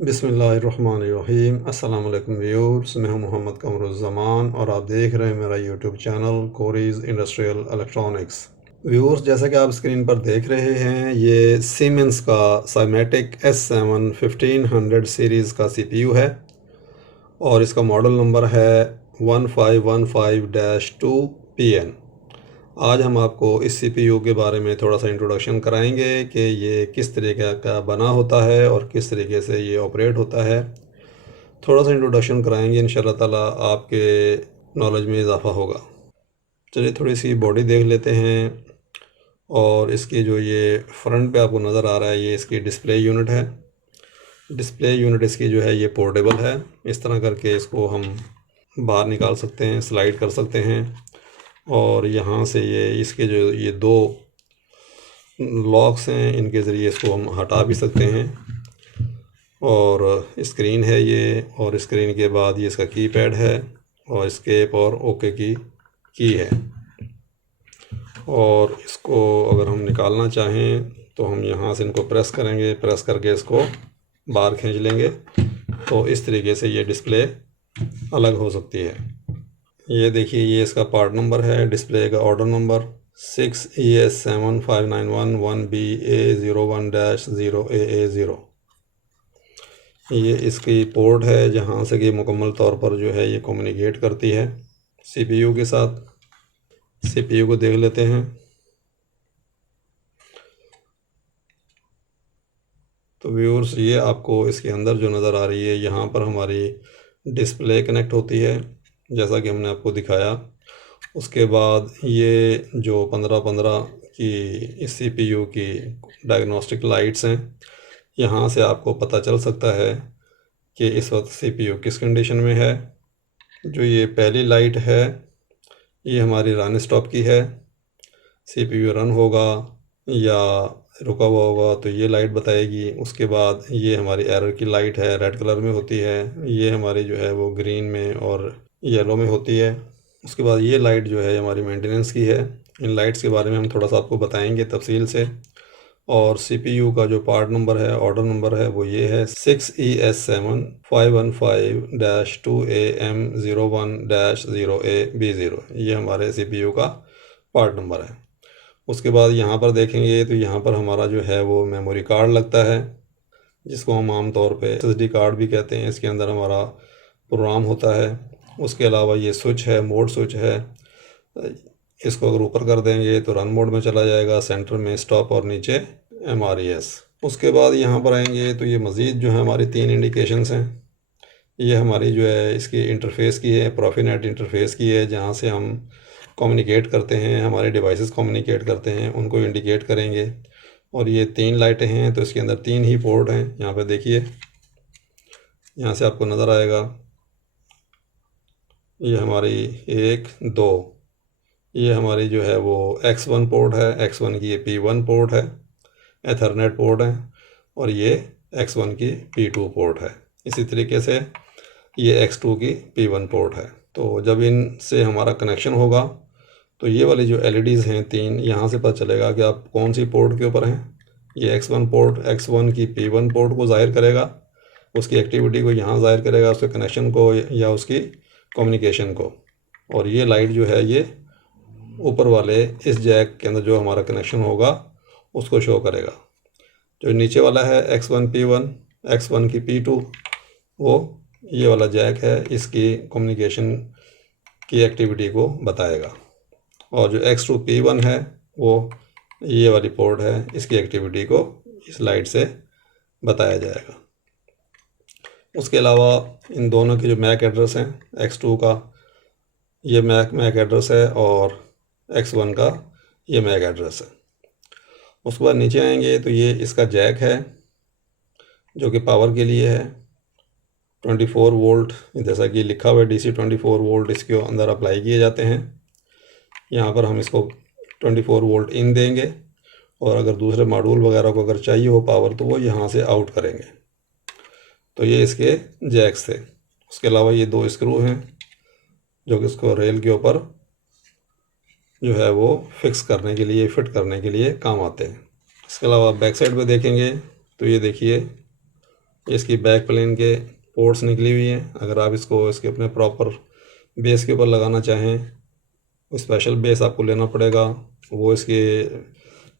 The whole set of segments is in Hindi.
बिस्मिल्लाहिर्रहमानिर्रहीम। अस्सलाम वालेकुम व्यूअर्स, मैं हूं मोहम्मद कमरुज़्ज़मान और आप देख रहे हैं मेरा यूट्यूब चैनल कोरीज़ इंडस्ट्रियल इलेक्ट्रॉनिक्स। व्यूअर्स, जैसा कि आप स्क्रीन पर देख रहे हैं, ये सीमेंस का साइमेटिक S7 1500 सीरीज़ का CPU है और इसका मॉडल नंबर है 1515-2PN। आज हम आपको इस CPU के बारे में थोड़ा सा इंट्रोडक्शन कराएंगे कि ये किस तरीके का बना होता है और किस तरीके से ये ऑपरेट होता है। थोड़ा सा इंट्रोडक्शन कराएंगे, इंशाल्लाह ताला आपके नॉलेज में इजाफ़ा होगा। चलिए थोड़ी सी बॉडी देख लेते हैं। और इसकी जो ये फ्रंट पे आपको नज़र आ रहा है, ये इसकी डिस्प्ले यूनिट है। डिस्प्ले यूनिट इसकी जो है ये पोर्टेबल है। इस तरह करके इसको हम बाहर निकाल सकते हैं, स्लाइड कर सकते हैं। और यहाँ से ये इसके जो ये दो लॉक्स हैं, इनके ज़रिए इसको हम हटा भी सकते हैं। और स्क्रीन है ये, और स्क्रीन के बाद ये इसका कीपैड है और एस्केप और ओके की है। और इसको अगर हम निकालना चाहें तो हम यहाँ से इनको प्रेस करेंगे, प्रेस करके इसको बाहर खींच लेंगे तो इस तरीके से ये डिस्प्ले अलग हो सकती है। ये देखिए, ये इसका पार्ट नंबर है, डिस्प्ले का ऑर्डर नंबर 6ES75911BA01-0AA0। ये इसकी पोर्ट है जहाँ से कि मुकम्मल तौर पर जो है ये कम्युनिकेट करती है CPU के साथ। CPU को देख लेते हैं। तो व्यूअर्स, ये आपको इसके अंदर जो नज़र आ रही है, यहाँ पर हमारी डिस्प्ले कनेक्ट होती है जैसा कि हमने आपको दिखाया। उसके बाद ये जो 15-15 की इस CPU की डायग्नोस्टिक लाइट्स हैं, यहाँ से आपको पता चल सकता है कि इस वक्त CPU किस कंडीशन में है। जो ये पहली लाइट है ये हमारी रन स्टॉप की है। CPU रन होगा या रुका हुआ होगा तो ये लाइट बताएगी। उसके बाद ये हमारी एरर की लाइट है, रेड कलर में होती है। ये हमारी जो है वो ग्रीन में और येलो में होती है। उसके बाद ये लाइट जो है हमारी मेंटेनेंस की है। इन लाइट्स के बारे में हम थोड़ा सा आपको बताएंगे तफसील से। और CPU का जो पार्ट नंबर है, ऑर्डर नंबर है, वो ये है 6ES7 515-2AM01-0A-B0। ये हमारे CPU का पार्ट नंबर है। उसके बाद यहाँ पर देखेंगे तो यहाँ पर हमारा जो है वो मेमोरी कार्ड लगता है, जिसको हम आम तौर पे SSD कार्ड भी कहते हैं। इसके अंदर हमारा प्रोग्राम होता है। उसके अलावा ये स्विच है, मोड स्विच है। इसको अगर ऊपर कर देंगे तो रन मोड में चला जाएगा, सेंटर में स्टॉप और नीचे MRES। उसके बाद यहाँ पर आएंगे तो ये मज़ीद जो है हमारी 3 इंडिकेशंस हैं। ये हमारी जो है इसकी इंटरफेस की है, प्रॉफीनेट इंटरफेस की है, जहाँ से हम कम्युनिकेट करते हैं, हमारे डिवाइसेस कम्युनिकेट करते हैं, उनको इंडिकेट करेंगे। और ये 3 लाइटें हैं तो इसके अंदर 3 ही पोर्ट हैं। यहाँ पे देखिए, यहाँ से आपको नज़र आएगा, ये हमारी 1 2, ये हमारी जो है वो X1 पोर्ट है। X1 की ये P1 पोर्ट है, एथरनेट पोर्ट है। और ये X1 की P2 पोर्ट है। इसी तरीके से ये X2 की P1 पोर्ट है। तो जब इनसे हमारा कनेक्शन होगा तो ये वाली जो LEDs हैं 3, यहाँ से पता चलेगा कि आप कौन सी पोर्ट के ऊपर हैं। ये X1 पोर्ट X1 की P1 पोर्ट को ज़ाहिर करेगा, उसकी एक्टिविटी को यहाँ ज़ाहिर करेगा, उसके कनेक्शन को या उसकी कम्युनिकेशन को। और ये लाइट जो है ये ऊपर वाले इस जैक के अंदर जो हमारा कनेक्शन होगा उसको शो करेगा। जो नीचे वाला है X1 P1, X1 की P2, वो ये वाला जैक है, इसकी कम्युनिकेशन की एक्टिविटी को बताएगा। और जो X2 P1 है वो ये वाली पोर्ट है, इसकी एक्टिविटी को इस लाइट से बताया जाएगा। उसके अलावा इन दोनों के जो मैक एड्रेस हैं, X2 का ये मैक एड्रेस है और X1 का ये मैक एड्रेस है। उसके बाद नीचे आएंगे तो ये इसका जैक है जो कि पावर के लिए है। 24 वोल्ट, जैसा कि लिखा हुआ है DC 24 वोल्ट इसके अंदर अप्लाई किए जाते हैं। यहाँ पर हम इसको 24 वोल्ट इन देंगे और अगर दूसरे मॉड्यूल वगैरह को अगर चाहिए हो पावर तो वो यहाँ से आउट करेंगे। तो ये इसके जैक्स थे। उसके अलावा ये 2 स्क्रू हैं जो कि इसको रेल के ऊपर जो है वो फिक्स करने के लिए, फिट करने के लिए काम आते हैं। इसके अलावा बैक साइड पे देखेंगे तो ये देखिए, इसकी बैक प्लेन के पोर्ट्स निकली हुई हैं। अगर आप इसको इसके अपने प्रॉपर बेस के ऊपर लगाना चाहें, स्पेशल बेस आपको लेना पड़ेगा। वो इसके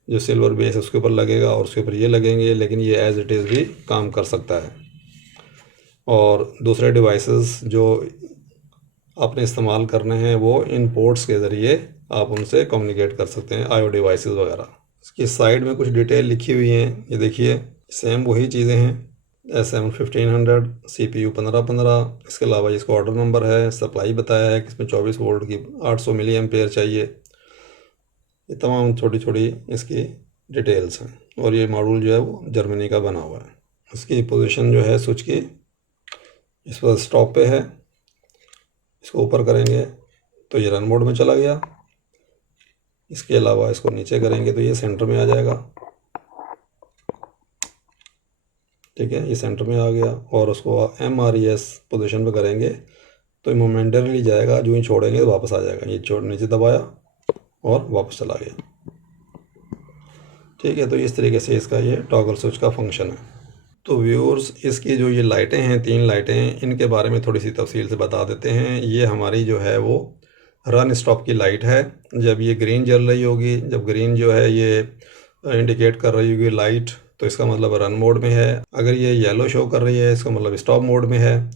जो सिल्वर बेस है उसके ऊपर लगेगा और उसके ऊपर ये लगेंगे, लेकिन ये एज इट इज़ भी काम कर सकता है। और दूसरे डिवाइसेस जो आपने इस्तेमाल करने हैं वो इन पोर्ट्स के ज़रिए आप उनसे कम्युनिकेट कर सकते हैं, आईओ डिवाइसेस वगैरह। इसकी साइड में कुछ डिटेल लिखी हुई हैं, ये देखिए, सेम वही चीज़ें हैं। S7 1500, CPU 1515। इसके अलावा इसका ऑर्डर नंबर है, सप्लाई बताया है कि इसमें 24 वोल्ट की 800 मिली एम्पेयर चाहिए। ये तमाम छोटी छोटी इसकी डिटेल्स हैं। और ये मॉड्यूल जो है वो जर्मनी का बना हुआ है। इसकी पोजीशन जो है स्विच की, इस पर स्टॉप पे है। इसको ऊपर करेंगे तो ये रन मोड में चला गया। इसके अलावा इसको नीचे करेंगे तो ये सेंटर में आ जाएगा। ठीक है, ये सेंटर में आ गया। और उसको MRES पोजीशन पे करेंगे तो ये मोमेंटरली जाएगा, जो ही छोड़ेंगे तो वापस आ जाएगा। ये छोड़ नीचे दबाया और वापस चला गया। ठीक है, तो इस तरीके से इसका ये टॉगल स्विच का फंक्शन है। तो व्यूअर्स, इसकी जो ये लाइटें हैं, 3 लाइटें, इनके बारे में थोड़ी सी तफसील से बता देते हैं। ये हमारी जो है वो रन स्टॉप की लाइट है। जब ये ग्रीन जल रही होगी, जब ग्रीन जो है ये इंडिकेट कर रही होगी लाइट, तो इसका मतलब रन मोड में है। अगर ये येलो शो कर रही है, इसका मतलब स्टॉप मोड में है।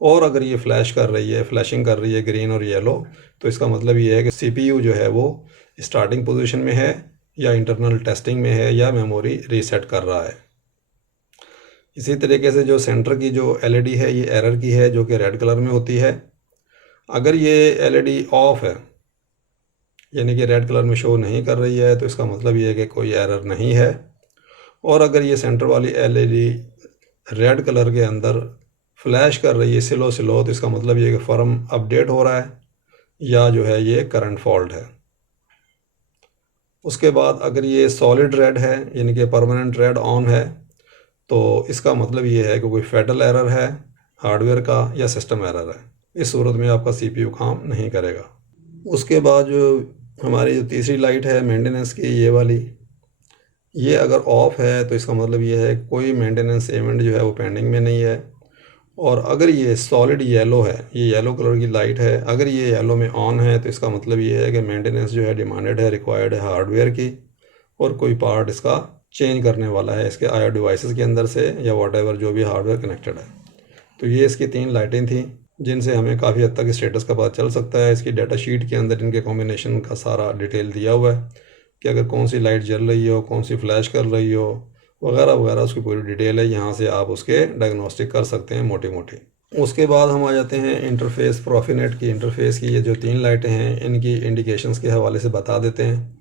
और अगर ये फ्लैश कर रही है, फ्लैशिंग कर रही है ग्रीन और येलो, तो इसका मतलब ये है कि CPU जो है वो स्टार्टिंग पोजीशन में है, या इंटरनल टेस्टिंग में है, या मेमोरी रीसेट कर रहा है। इसी तरीके से जो सेंटर की जो LED है, ये एरर की है, जो कि रेड कलर में होती है। अगर ये LED ऑफ है, यानी कि रेड कलर में शो नहीं कर रही है, तो इसका मतलब ये है कि कोई एरर नहीं है। और अगर ये सेंटर वाली LED रेड कलर के अंदर फ्लैश कर रही है स्लो स्लो, तो इसका मतलब ये है कि फर्म अपडेट हो रहा है, या जो है ये करंट फॉल्ट है। उसके बाद अगर ये सॉलिड रेड है, यानी कि परमानेंट रेड ऑन है, तो इसका मतलब ये है कि कोई फैटल एरर है हार्डवेयर का, या सिस्टम एरर है। इस सूरत में आपका CPU काम नहीं करेगा। उसके बाद जो हमारी जो तीसरी लाइट है मेंटेनेंस की, ये वाली, ये अगर ऑफ है तो इसका मतलब ये है कोई मेंटेनेंस इवेंट जो है वो पेंडिंग में नहीं है। और अगर ये सॉलिड येलो है, ये येलो कलर की लाइट है, अगर ये येलो में ऑन है, तो इसका मतलब ये है कि मेंटेनेंस जो है डिमांडेड है, रिक्वायर्ड है हार्डवेयर की, और कोई पार्ट इसका चेंज करने वाला है इसके आईओ डिवाइसेस के अंदर से, या वॉट जो भी हार्डवेयर कनेक्टेड है। तो ये इसकी 3 लाइटें थी, जिनसे हमें काफ़ी हद तक स्टेटस का पता चल सकता है। इसकी डाटा शीट के अंदर इनके कॉम्बिनेशन का सारा डिटेल दिया हुआ है कि अगर कौन सी लाइट जल रही हो, कौन सी फ्लैश कर रही हो, वगैरह वगैरह, उसकी पूरी डिटेल है। यहाँ से आप उसके डायग्नोस्टिक कर सकते हैं मोटी मोटी। उसके बाद हम आ जाते हैं इंटरफेस, प्रॉफिनेट की इंटरफेस की। ये जो 3 लाइटें हैं, इनकी इंडिकेशंस के हवाले से बता देते हैं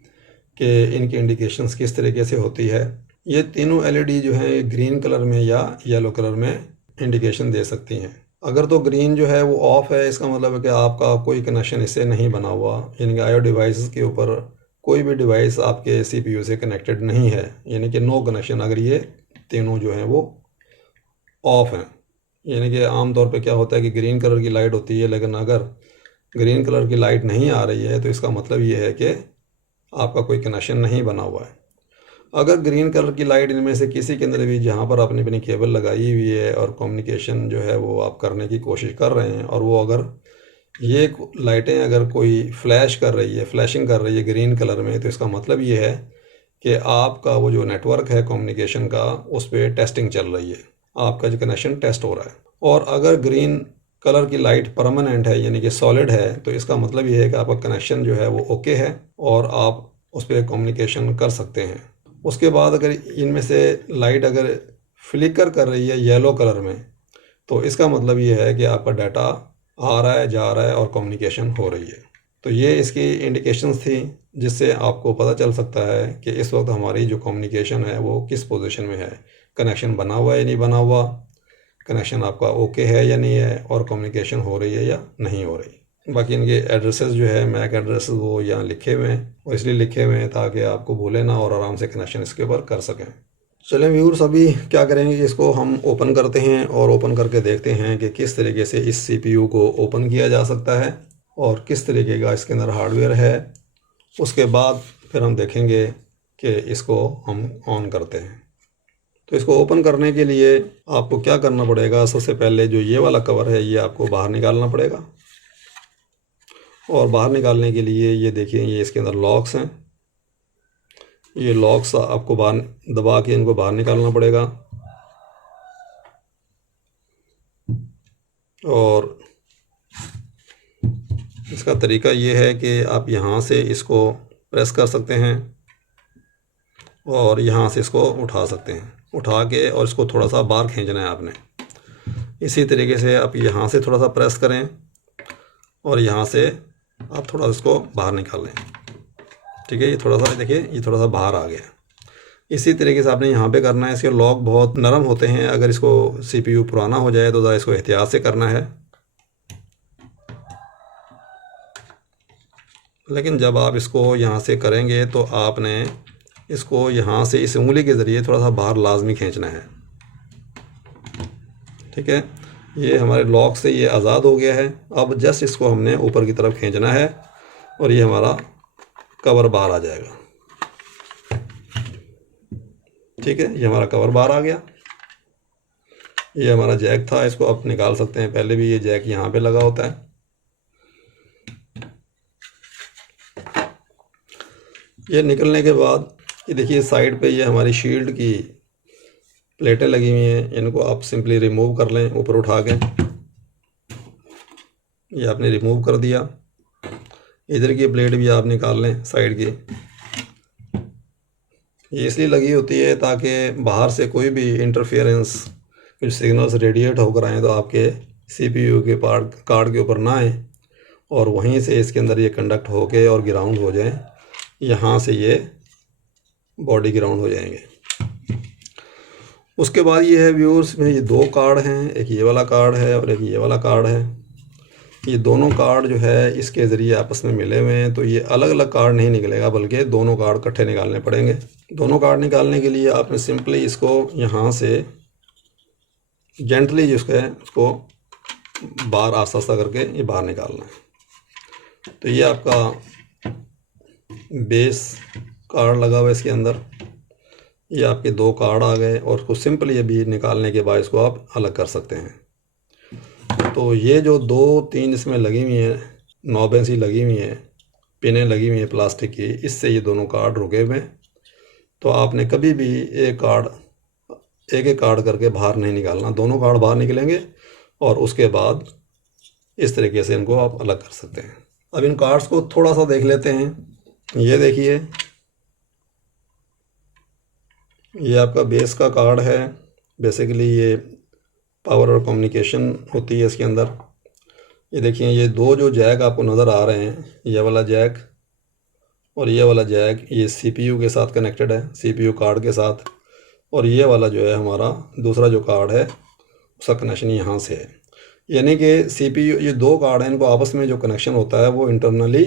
कि इनकी इंडिकेशंस किस तरीके से होती है। ये तीनों LED जो हैं ग्रीन कलर में या येलो कलर में इंडिकेशन दे सकती हैं। अगर तो ग्रीन जो है वो ऑफ है, इसका मतलब है कि आपका कोई कनेक्शन इससे नहीं बना हुआ, यानी कि आईओ डिवाइसेस के ऊपर कोई भी डिवाइस आपके CPU से कनेक्टेड नहीं है, यानी कि नो कनेक्शन। अगर ये तीनों जो हैं वो ऑफ हैं, यानी कि आम तौर पे क्या होता है कि ग्रीन कलर की लाइट होती है, लेकिन अगर ग्रीन कलर की लाइट नहीं आ रही है, तो इसका मतलब ये है कि आपका कोई कनेक्शन नहीं बना हुआ है। अगर ग्रीन कलर की लाइट इनमें से किसी के अंदर भी, जहाँ पर आपने अपनी केबल लगाई हुई है और कम्युनिकेशन जो है वो आप करने की कोशिश कर रहे हैं, और वो अगर ये लाइटें अगर कोई फ्लैश कर रही है, फ्लैशिंग कर रही है ग्रीन कलर में, तो इसका मतलब ये है कि आपका वो जो नेटवर्क है कम्युनिकेशन का, उस पर टेस्टिंग चल रही है, आपका जो कनेक्शन टेस्ट हो रहा है। और अगर ग्रीन कलर की लाइट परमानेंट है, यानी कि सॉलिड है, तो इसका मतलब ये है कि आपका कनेक्शन जो है वो ओके है और आप उस पर कम्युनिकेशन कर सकते हैं। उसके बाद अगर इनमें से लाइट अगर फ्लिकर कर रही है येलो कलर में, तो इसका मतलब ये है कि आपका डाटा आ रहा है, जा रहा है और कम्युनिकेशन हो रही है। तो ये इसकी इंडिकेशंस थी, जिससे आपको पता चल सकता है कि इस वक्त हमारी जो कम्युनिकेशन है वो किस पोजीशन में है, कनेक्शन बना हुआ है या नहीं बना हुआ, कनेक्शन आपका ओके है या नहीं है, और कम्युनिकेशन हो रही है या नहीं हो रही। बाकी इनके एड्रेसेस जो है, मैक एड्रेसेस, वो यहाँ लिखे हुए हैं, और इसलिए लिखे हुए हैं ताकि आपको भूले ना और आराम से कनेक्शन इसके ऊपर कर सकें। चलें व्यूअर्स, अभी क्या करेंगे कि इसको हम ओपन करते हैं और ओपन करके देखते हैं कि किस तरीके से इस CPU को ओपन किया जा सकता है और किस तरीके का इसके अंदर हार्डवेयर है। उसके बाद फिर हम देखेंगे कि इसको हम ऑन करते हैं। तो इसको ओपन करने के लिए आपको क्या करना पड़ेगा, सबसे पहले जो ये वाला कवर है ये आपको बाहर निकालना पड़ेगा। और बाहर निकालने के लिए ये देखिए, ये इसके अंदर लॉक्स हैं, ये लॉक्स आपको बाहर दबा के इनको बाहर निकालना पड़ेगा। और इसका तरीका ये है कि आप यहाँ से इसको प्रेस कर सकते हैं और यहाँ से इसको उठा सकते हैं, उठा के और इसको थोड़ा सा बाहर खींचना है आपने। इसी तरीके से आप यहाँ से थोड़ा सा प्रेस करें और यहाँ से आप थोड़ा इसको बाहर निकाल लें। ठीक है, ये थोड़ा सा देखिए, ये थोड़ा सा बाहर आ गया। इसी तरीके से आपने यहाँ पे करना है। इसके लॉक बहुत नरम होते हैं, अगर इसको CPU पुराना हो जाए तो ज़रा इसको एहतियात से करना है। लेकिन जब आप इसको यहाँ से करेंगे तो आपने इसको यहाँ से इस उंगली के ज़रिए थोड़ा सा बाहर लाजमी खींचना है। ठीक है, ये हमारे लॉक से ये आज़ाद हो गया है। अब जस्ट इसको हमने ऊपर की तरफ खींचना है और ये हमारा कवर बाहर आ जाएगा। ठीक है, ये हमारा कवर बाहर आ गया। ये हमारा जैक था, इसको आप निकाल सकते हैं। पहले भी ये जैक यहाँ पे लगा होता है। ये निकलने के बाद ये देखिए साइड पे ये हमारी शील्ड की प्लेटें लगी हुई हैं, इनको आप सिंपली रिमूव कर लें ऊपर उठा के। ये आपने रिमूव कर दिया। इधर की प्लेट भी आप निकाल लें साइड की। ये इसलिए लगी होती है ताकि बाहर से कोई भी इंटरफेरेंस, कुछ सिग्नल्स रेडिएट होकर आएँ तो आपके CPU के कार्ड के ऊपर ना आए और वहीं से इसके अंदर ये कंडक्ट होके और ग्राउंड हो जाए। यहाँ से ये बॉडी ग्राउंड हो जाएंगे। उसके बाद ये है व्यूअर्स में, ये दो कार्ड हैं, एक ये वाला कार्ड है और एक ये वाला कार्ड है। ये दोनों कार्ड जो है इसके ज़रिए आपस में मिले हुए हैं, तो ये अलग अलग कार्ड नहीं निकलेगा बल्कि दोनों कार्ड इकट्ठे निकालने पड़ेंगे। दोनों कार्ड निकालने के लिए आपने सिंपली इसको यहाँ से जेंटली उसको बाहर आस्ता आस्ता करके ये बाहर निकालना है। तो ये आपका बेस कार्ड लगा हुआ है इसके अंदर। ये आपके दो कार्ड आ गए और उसको सिंपली अभी निकालने के बाद इसको आप अलग कर सकते हैं। तो ये जो दो तीन इसमें लगी हुई हैं, नॉबें सी लगी हुई हैं, पिनें लगी हुई हैं प्लास्टिक की, इससे ये दोनों कार्ड रुके हुए हैं। तो आपने कभी भी एक एक कार्ड करके बाहर नहीं निकालना, दोनों कार्ड बाहर निकलेंगे और उसके बाद इस तरीके से इनको आप अलग कर सकते हैं। अब इन कार्ड्स को थोड़ा सा देख लेते हैं। ये देखिए, ये आपका बेस का कार्ड है। बेसिकली ये पावर और कम्युनिकेशन होती है इसके अंदर। ये देखिए, ये दो जो जैक आपको नज़र आ रहे हैं, ये वाला जैक और ये वाला जैक, ये CPU के साथ कनेक्टेड है, CPU कार्ड के साथ। और ये वाला जो है हमारा दूसरा जो कार्ड है उसका कनेक्शन यहाँ से है। यानी कि CPU, ये दो कार्ड हैं, इनको आपस में जो कनेक्शन होता है वो इंटरनली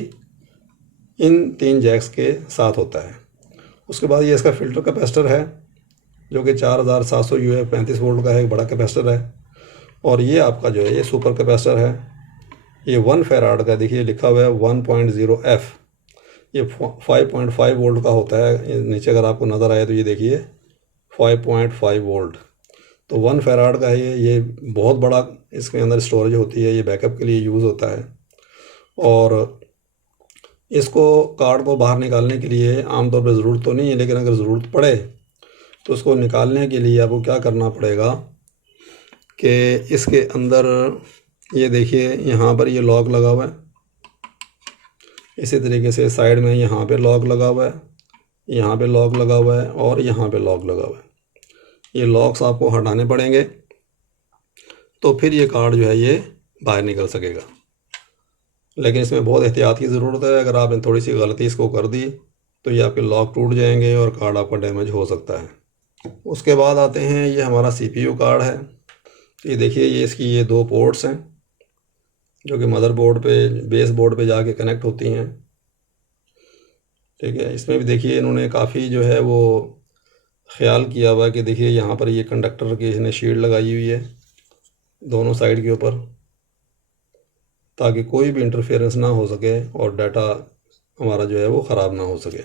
इन तीन जैक्स के साथ होता है। उसके बाद ये इसका फ़िल्टर कैपेसिटर है जो कि 4700 UF 35 वोल्ट का है, एक बड़ा कैपेसिटर है। और ये आपका जो है ये सुपर कैपेसिटर है, ये 1 फेराड का, देखिए लिखा हुआ है 1.0F। ये 5.5 वोल्ट का होता है। नीचे अगर आपको नज़र आए तो ये देखिए 5.5 वोल्ट। तो 1 फेराड का है ये बहुत बड़ा इसके अंदर स्टोरेज होती है, ये बैकअप के लिए यूज़ होता है। और इसको कार्ड को बाहर निकालने के लिए आमतौर पर ज़रूरत तो नहीं है, लेकिन अगर ज़रूरत पड़े तो उसको निकालने के लिए आपको क्या करना पड़ेगा कि इसके अंदर ये देखिए यहाँ पर ये लॉक लगा हुआ है। इसी तरीके से साइड में यहाँ पे लॉक लगा हुआ है, यहाँ पे लॉक लगा हुआ है और यहाँ पे लॉक लगा हुआ है। ये लॉक्स आपको हटाने पड़ेंगे तो फिर ये कार्ड जो है ये बाहर निकल सकेगा। लेकिन इसमें बहुत एहतियात की ज़रूरत है। अगर आपने थोड़ी सी गलती इसको कर दी तो ये आपके लॉक टूट जाएंगे और कार्ड आपका डैमेज हो सकता है। उसके बाद आते हैं, ये हमारा CPU कार्ड है। तो ये देखिए, ये इसकी ये दो पोर्ट्स हैं जो कि मदरबोर्ड पे, बेस बोर्ड पे जाके कनेक्ट होती हैं। ठीक है, इसमें भी देखिए इन्होंने काफ़ी जो है वो ख्याल किया हुआ है कि देखिए यहाँ पर ये कंडक्टर की इसने शील्ड लगाई हुई है दोनों साइड के ऊपर, ताकि कोई भी इंटरफेरेंस ना हो सके और डाटा हमारा जो है वो ख़राब ना हो सके।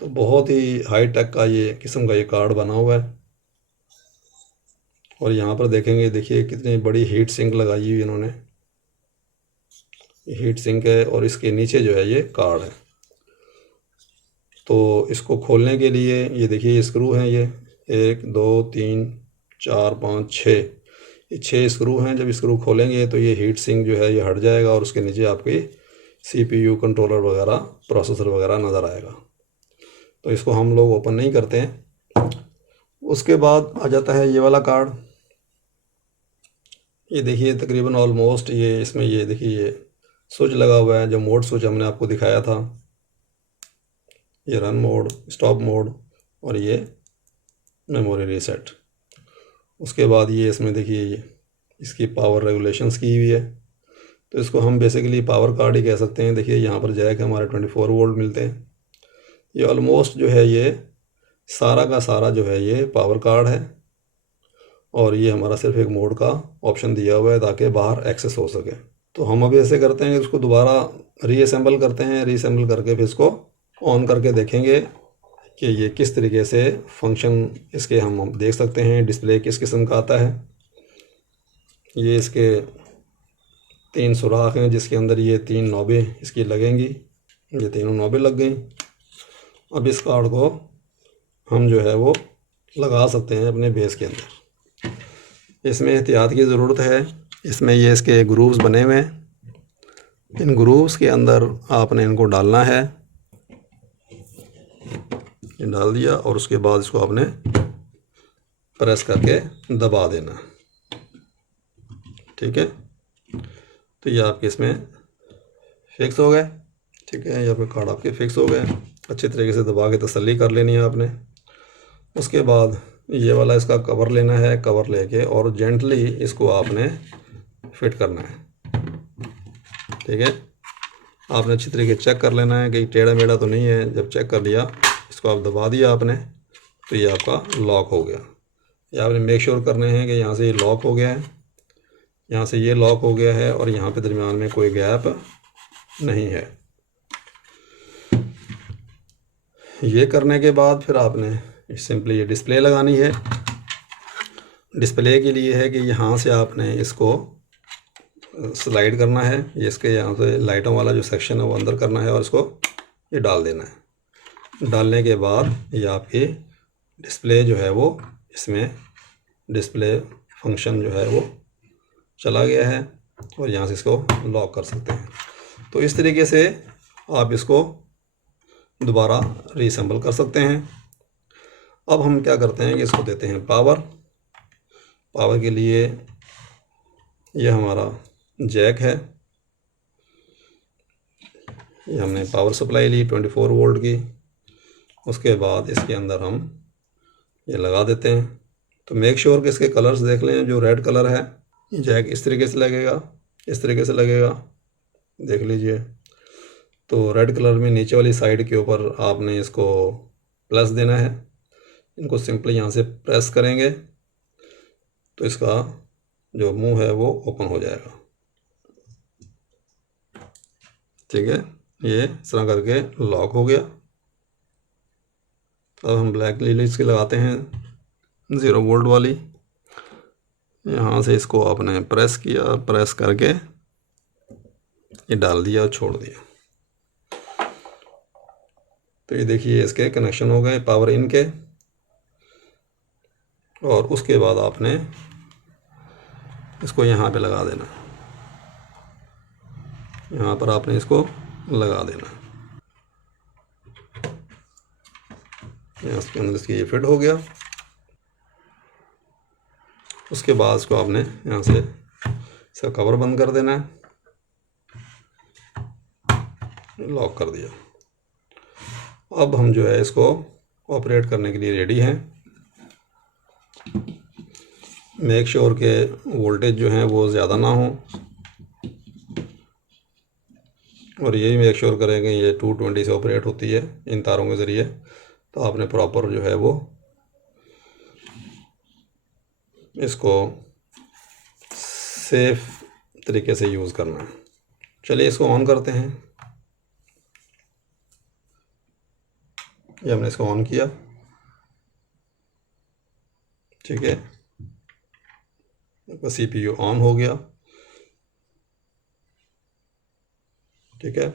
तो बहुत ही हाई टेक का ये किस्म का ये कार्ड बना हुआ है। और यहाँ पर देखेंगे, देखिए कितनी बड़ी हीट सिंक लगाई हुई इन्होंने। हीट सिंक है और इसके नीचे जो है ये कार्ड है। तो इसको खोलने के लिए ये देखिए ये स्क्रू हैं, ये 1 2 3 4 5 6, ये 6 स्क्रू हैं। जब स्क्रू खोलेंगे तो ये हीट सिंक जो है ये हट जाएगा और उसके नीचे आपकी CPU कंट्रोलर वगैरह, प्रोसेसर वगैरह नज़र आएगा। तो इसको हम लोग ओपन नहीं करते हैं। उसके बाद आ जाता है ये वाला कार्ड। ये देखिए तकरीबन ऑलमोस्ट ये इसमें ये देखिए ये स्विच लगा हुआ है, जो मोड स्विच हमने आपको दिखाया था। ये रन मोड, स्टॉप मोड और ये मेमोरी रीसेट। उसके बाद ये इसमें देखिए ये इसकी पावर रेगुलेशंस की हुई है। तो इसको हम बेसिकली पावर कार्ड ही कह सकते हैं। देखिए यहाँ पर जैक हमारे 24 वोल्ट मिलते हैं। ये ऑलमोस्ट जो है ये सारा का सारा जो है ये पावर कार्ड है। और ये हमारा सिर्फ एक मोड का ऑप्शन दिया हुआ है ताकि बाहर एक्सेस हो सके। तो हम अभी ऐसे करते हैं कि इसको दोबारा रीअसेंबल करते हैं। रीअसेंबल करके फिर इसको ऑन करके देखेंगे कि ये किस तरीके से फंक्शन इसके हम देख सकते हैं। डिस्प्ले किस किस्म का आता है। ये इसके 3 सुराख हैं जिसके अंदर ये 3 नॉबें इसकी लगेंगी। ये तीनों नॉबें लग गई। अब इस कार्ड को हम जो है वो लगा सकते हैं अपने बेस के अंदर। इसमें एहतियात की ज़रूरत है। इसमें ये इसके ग्रूव्स बने हुए हैं। इन ग्रूव्स के अंदर आपने इनको डालना है। ये डाल दिया और उसके बाद इसको आपने प्रेस करके दबा देना। ठीक है, तो ये आपके इसमें फिक्स हो गए। ठीक है, यहाँ पे कार्ड आपके फिक्स हो गए। अच्छे तरीके से दबा के तसल्ली कर लेनी है आपने। उसके बाद ये वाला इसका कवर लेना है। कवर लेके और जेंटली इसको आपने फिट करना है। ठीक है, आपने अच्छी तरीके चेक कर लेना है कि टेढ़ा मेढ़ा तो नहीं है। जब चेक कर लिया, इसको आप दबा दिया आपने, तो ये आपका लॉक हो गया। ये आपने मेक श्योर करने हैं कि यहाँ से ये लॉक हो गया है, यहाँ से ये लॉक हो गया है और यहाँ पे दरमियान में कोई गैप नहीं है। ये करने के बाद फिर आपने सिंपली ये डिस्प्ले लगानी है। डिस्प्ले के लिए है कि यहाँ से आपने इसको स्लाइड करना है। ये इसके यहाँ से लाइटों वाला जो सेक्शन है वो अंदर करना है और इसको ये डाल देना है। डालने के बाद ये आपकी डिस्प्ले जो है वो इसमें डिस्प्ले फंक्शन जो है वो चला गया है और यहाँ से इसको लॉक कर सकते हैं। तो इस तरीके से आप इसको दोबारा रीअसेंबल कर सकते हैं। अब हम क्या करते हैं कि इसको देते हैं पावर। पावर के लिए ये हमारा जैक है। ये हमने पावर सप्लाई ली 24 वोल्ट की। उसके बाद इसके अंदर हम ये लगा देते हैं। तो मेक श्योर कि इसके कलर्स देख लें। जो रेड कलर है जैक इस तरीके से लगेगा, इस तरीके से लगेगा, देख लीजिए। तो रेड कलर में नीचे वाली साइड के ऊपर आपने इसको प्लस देना है। इनको सिंपली यहाँ से प्रेस करेंगे तो इसका जो मुंह है वो ओपन हो जाएगा। ठीक है, ये इस तरह करके लॉक हो गया। अब हम ब्लैक लीड इसकी लगाते हैं 0 वोल्ट वाली। यहाँ से इसको आपने प्रेस किया, प्रेस करके ये डाल दिया और छोड़ दिया। तो ये देखिए इसके कनेक्शन हो गए पावर इन के। और उसके बाद आपने इसको यहाँ पे लगा देना। यहाँ पर आपने इसको लगा देना। इसके अंदर इसकी ये फिट हो गया। उसके बाद इसको आपने यहाँ से इसका कवर बंद कर देना है। लॉक कर दिया। अब हम जो है इसको ऑपरेट करने के लिए रेडी हैं। मेक श्योर के वोल्टेज जो हैं वो ज़्यादा ना हो और यही मेक श्योर करें कि ये 220 से ऑपरेट होती है इन तारों के ज़रिए। तो आपने प्रॉपर जो है वो इसको सेफ तरीके से यूज़ करना है। चलिए इसको ऑन करते हैं। ये हमने इसको ऑन किया, ठीक है, आपका CPU ऑन हो गया, ठीक है।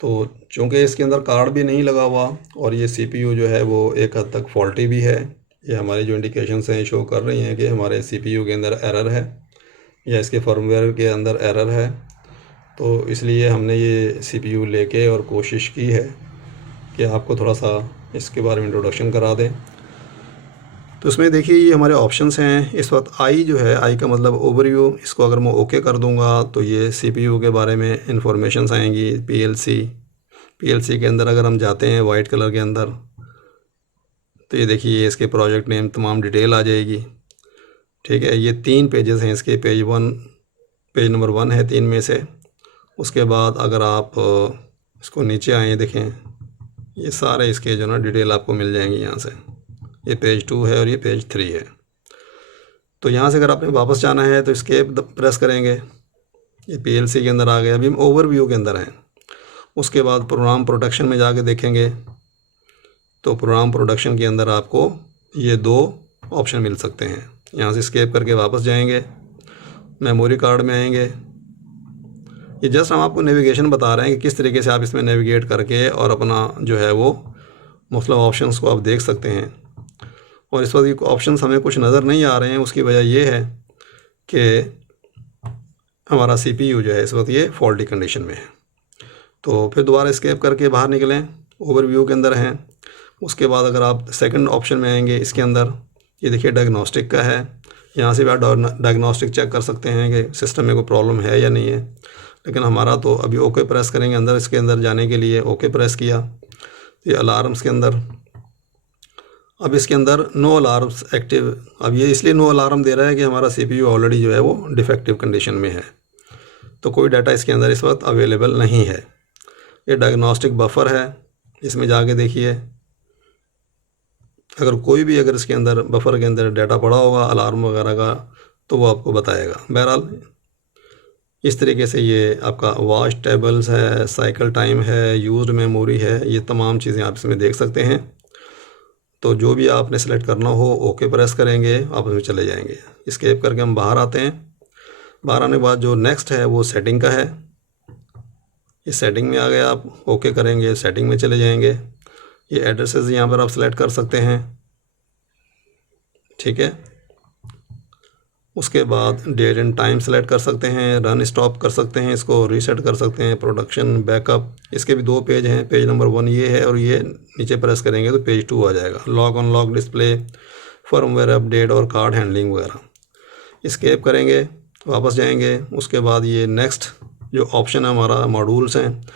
तो चूँकि इसके अंदर कार्ड भी नहीं लगा हुआ और ये CPU जो है वो एक हद तक फॉल्टी भी है, ये हमारी जो इंडिकेशंस हैं शो कर रही हैं कि हमारे CPU के अंदर एरर है या इसके फर्मवेयर के अंदर एरर है। तो इसलिए हमने ये CPU लेके और कोशिश की है कि आपको थोड़ा सा इसके बारे में इंट्रोडक्शन करा दें। तो इसमें देखिए ये हमारे ऑप्शंस हैं। इस वक्त आई जो है, आई का मतलब ओवरव्यू, इसको अगर मैं ओके कर दूंगा तो ये CPU के बारे में इंफॉर्मेशंस आएंगी। PLC के अंदर अगर हम जाते हैं वाइट कलर के अंदर, तो ये देखिए इसके प्रोजेक्ट नेम तमाम डिटेल आ जाएगी, ठीक है। ये 3 पेजेस हैं इसके, पेज नंबर 1 है 3 में से। उसके बाद अगर आप इसको नीचे आए, देखें ये सारे इसके जो ना डिटेल आपको मिल जाएंगी यहाँ से। ये पेज 2 है और ये पेज 3 है। तो यहाँ से अगर आपने वापस जाना है तो एस्केप प्रेस करेंगे, ये PLC के अंदर आ गया। अभी हम ओवरव्यू के अंदर हैं। उसके बाद प्रोग्राम प्रोडक्शन में जाके देखेंगे तो प्रोग्राम प्रोडक्शन के अंदर आपको ये 2 ऑप्शन मिल सकते हैं। यहाँ से एस्केप करके वापस जाएंगे, मेमोरी कार्ड में आएंगे। ये जस्ट हम आपको नेविगेशन बता रहे हैं कि किस तरीके से आप इसमें नेविगेट करके और अपना जो है वो मुख्तलिफ ऑप्शंस को आप देख सकते हैं। और इस वक्त ये ऑप्शंस हमें कुछ नज़र नहीं आ रहे हैं, उसकी वजह ये है कि हमारा CPU जो है इस वक्त ये फॉल्टी कंडीशन में है। तो फिर दोबारा एस्केप करके बाहर निकलें, ओवरव्यू के अंदर हैं। उसके बाद अगर आप सेकंड ऑप्शन में आएंगे, इसके अंदर ये देखिए डायग्नोस्टिक का है। यहाँ से भी आप डायग्नोस्टिक चेक कर सकते हैं कि सिस्टम में कोई प्रॉब्लम है या नहीं है। लेकिन हमारा तो अभी ओके प्रेस करेंगे अंदर, इसके अंदर जाने के लिए ओके प्रेस किया। ये अलार्म्स के अंदर, अब इसके अंदर नो अलार्म्स एक्टिव। अब ये इसलिए नो अलार्म दे रहा है कि हमारा CPU ऑलरेडी जो है वो डिफेक्टिव कंडीशन में है, तो कोई डाटा इसके अंदर इस वक्त अवेलेबल नहीं है। ये डायग्नोस्टिक बफर है, इसमें जाके देखिए अगर इसके अंदर बफर के अंदर डाटा पड़ा होगा अलार्म वगैरह का तो वो आपको बताएगा। बहरहाल इस तरीके से ये आपका वॉच टेबल्स है, साइकिल टाइम है, यूज्ड मेमोरी है, ये तमाम चीज़ें आप इसमें देख सकते हैं। तो जो भी आपने सेलेक्ट करना हो ओके प्रेस करेंगे, आप उसमें चले जाएंगे। एस्केप करके हम बाहर आते हैं। बाहर आने के बाद जो नेक्स्ट है वो सेटिंग का है। इस सेटिंग में आ गए, आप ओके करेंगे, सेटिंग में चले जाएंगे। ये एड्रेसेस यहाँ पर आप सेलेक्ट कर सकते हैं, ठीक है। उसके बाद डेट एंड टाइम सेलेक्ट कर सकते हैं, रन स्टॉप कर सकते हैं, इसको रीसेट कर सकते हैं, प्रोडक्शन बैकअप। इसके भी 2 पेज हैं, पेज नंबर 1 ये है और ये नीचे प्रेस करेंगे तो पेज 2 आ जाएगा। Log unlock display, firmware update और कार्ड हैंडलिंग वगैरह। एस्केप करेंगे, वापस जाएंगे। उसके बाद ये नेक्स्ट जो ऑप्शन है हमारा मॉड्यूल्स हैं,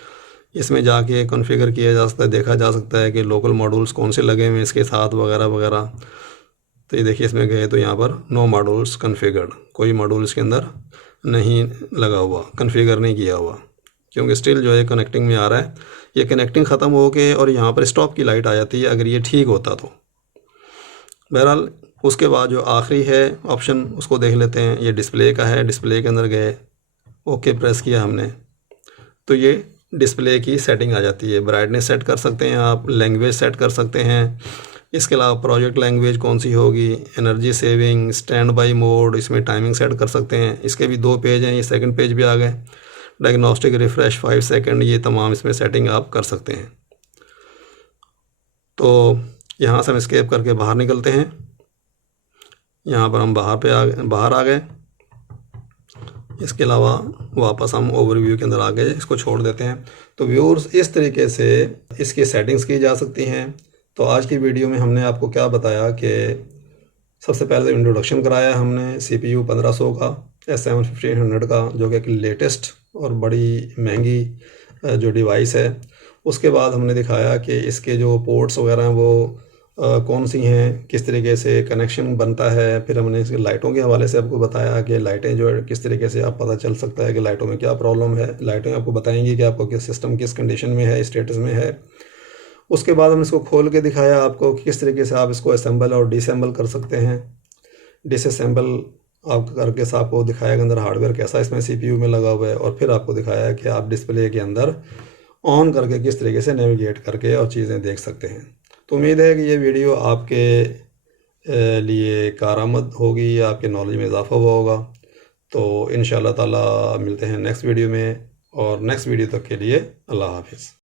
इसमें जाके कॉन्फ़िगर किया जा सकता है, देखा जा सकता है कि लोकल मॉड्यूल्स कौन से लगे हुए हैं इसके साथ वगैरह वगैरह। तो ये देखिए इसमें गए तो यहाँ पर नो मॉड्यूल्स कॉन्फ़िगर्ड, कोई मॉड्यूल इसके अंदर नहीं लगा हुआ, कॉन्फ़िगर नहीं किया हुआ, क्योंकि स्टिल जो है कनेक्टिंग में आ रहा है। ये कनेक्टिंग ख़त्म हो के और यहाँ पर स्टॉप की लाइट आ जाती है अगर ये ठीक होता तो। बहरहाल उसके बाद जो आखिरी है ऑप्शन उसको देख लेते हैं। ये डिस्प्ले का है, डिस्प्ले के अंदर गए, ओके प्रेस किया हमने तो ये डिस्प्ले की सेटिंग आ जाती है। ब्राइटनेस सेट कर सकते हैं आप, लैंग्वेज सेट कर सकते हैं। इसके अलावा प्रोजेक्ट लैंग्वेज कौन सी होगी, energy saving, stand by mode, इसमें टाइमिंग सेट कर सकते हैं। इसके भी 2 पेज हैं, ये सेकंड पेज भी आ गए। डायग्नोस्टिक रिफ़्रेश 5 सेकंड, ये तमाम इसमें सेटिंग आप कर सकते हैं। तो यहाँ से हम एस्केप करके बाहर निकलते हैं। यहाँ पर हम बाहर आ गए। इसके अलावा वापस हम ओवरव्यू के अंदर आ गए, इसको छोड़ देते हैं। तो व्यूअर्स इस तरीके से इसकी सेटिंग्स की जा सकती हैं। तो आज की वीडियो में हमने आपको क्या बताया कि सबसे पहले इंट्रोडक्शन कराया हमने CPU 1500 का, S7 1500 का, जो कि एक लेटेस्ट और बड़ी महंगी जो डिवाइस है। उसके बाद हमने दिखाया कि इसके जो पोर्ट्स वगैरह हैं वो कौन सी हैं, किस तरीके से कनेक्शन बनता है। फिर हमने इसके लाइटों के हवाले से आपको बताया कि लाइटें जो है किस तरीके से आप पता चल सकता है कि लाइटों में क्या प्रॉब्लम है। लाइटें आपको बताएंगी कि आपको किस सिस्टम किस कंडीशन में है, स्टेटस में है। उसके बाद हमने इसको खोल के दिखाया आपको कि किस तरीके से आप इसको असेंबल और डिसेंबल कर सकते हैं। डिसअसेंबल आप करके आपको दिखाया कि अंदर हार्डवेयर कैसा इसमें सीपीयू में लगा हुआ है, और फिर आपको दिखाया कि आप डिस्प्ले के अंदर ऑन करके किस तरीके से नेविगेट करके और चीज़ें देख सकते हैं। तो उम्मीद है कि ये वीडियो आपके लिए कारआमद होगी या आपके नॉलेज में इजाफ़ा हुआ होगा। तो इंशाअल्लाह ताला मिलते हैं नेक्स्ट वीडियो में, और नेक्स्ट वीडियो तक के लिए अल्लाह हाफिज़।